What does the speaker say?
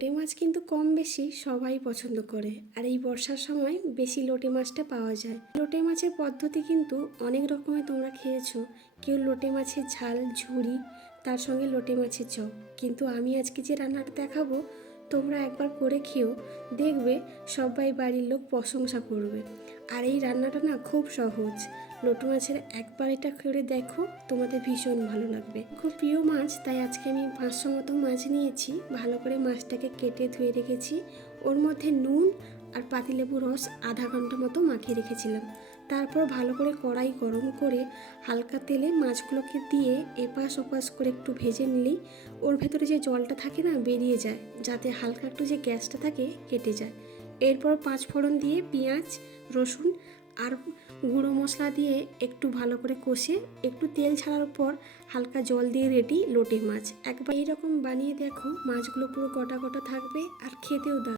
লোটে মাছ কিন্তু কম বেশি সবাই পছন্দ করে, আর এই বর্ষার সময় বেশি লোটে মাছটা পাওয়া যায়। লোটে মাছের পদ্ধতি কিন্তু অনেক রকমের তোমরা খেয়েছো। কেউ লোটে মাছের ঝাল ঝুরি, তার সঙ্গে লোটে মাছের চপ। কিন্তু আমি আজকে যে রান্নাটা দেখাবো তোমরা একবার করে খেও, দেখবে সবাই বাড়ির লোক প্রশংসা করবে। আর এই রান্নাটা না খুব সহজ। লোটে মাছের একবার এটা করে দেখো, তোমাদের ভীষণ ভালো লাগবে। খুব প্রিয় মাছ, তাই আজকে আমি 500 মতো মাছ নিয়েছি। ভালো করে মাছটাকে কেটে ধুয়ে রেখেছি। ওর মধ্যে নুন আর পাতিলেবু রস আধা ঘন্টা মতো মাখিয়ে রেখেছিলাম। তারপর ভালো করে কড়াই গরম করে হালকা তেলে মাছগুলোকে দিয়ে এপাশ ওপাশ করে একটু ভেজে নিলেই ওর ভেতরে যে জলটা থাকে না বেরিয়ে যায়, যাতে হালকা একটু যে গ্যাসটা থাকে কেটে যায়। এরপর 5 ফোড়ন দিয়ে পেঁয়াজ রসুন আর গুঁড়ো মশলা দিয়ে একটু ভালো করে কষে একটু তেল ছাড়ার পর হালকা জল দিয়ে রেডি লোটে মাছ। একবার এইরকম বানিয়ে দেখো, মাছগুলো পুরো গোটা গোটা থাকবে আর খেতেও দারুণ।